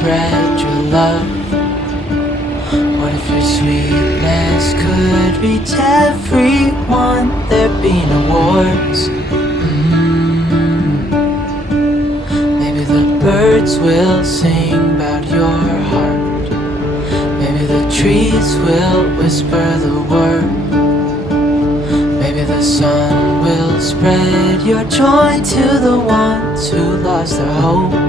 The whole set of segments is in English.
spread your love? What if your sweetness could reach everyone? There'd be no wars. Maybe the birds will sing about your heart. Maybe the trees will whisper the word. Maybe the sun will spread your joy to the ones who lost their hope.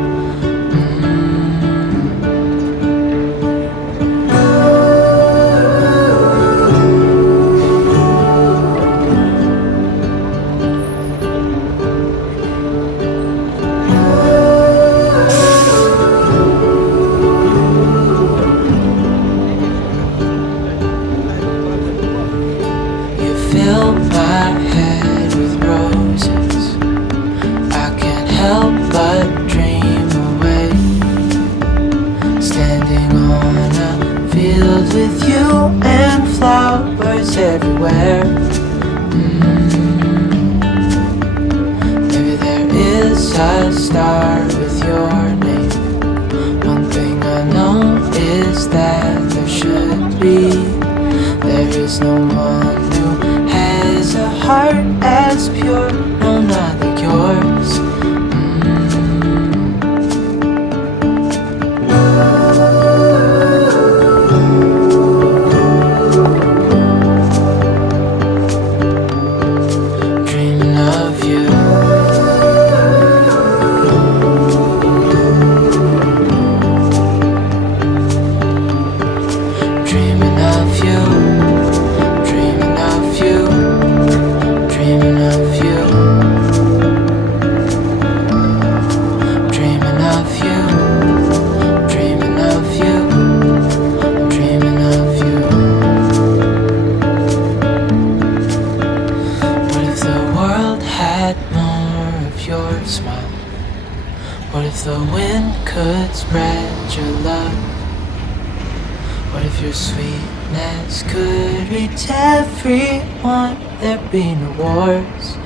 Fill my head with roses. I can't help but dream away, standing on a field with you and flowers everywhere. Maybe there is a star with your name. One thing I know is that there should be. There is no one who has a heart as pure, no, not like yours. Dreaming of you. Dreaming of you. Dreaming of you. Dreaming of you. Dreaming of you. Dreaming of you. Dreaming of you. What if the world had more of your smile? What if the wind could spread your love? What if your sweetness could reach everyone? There'd be no wars.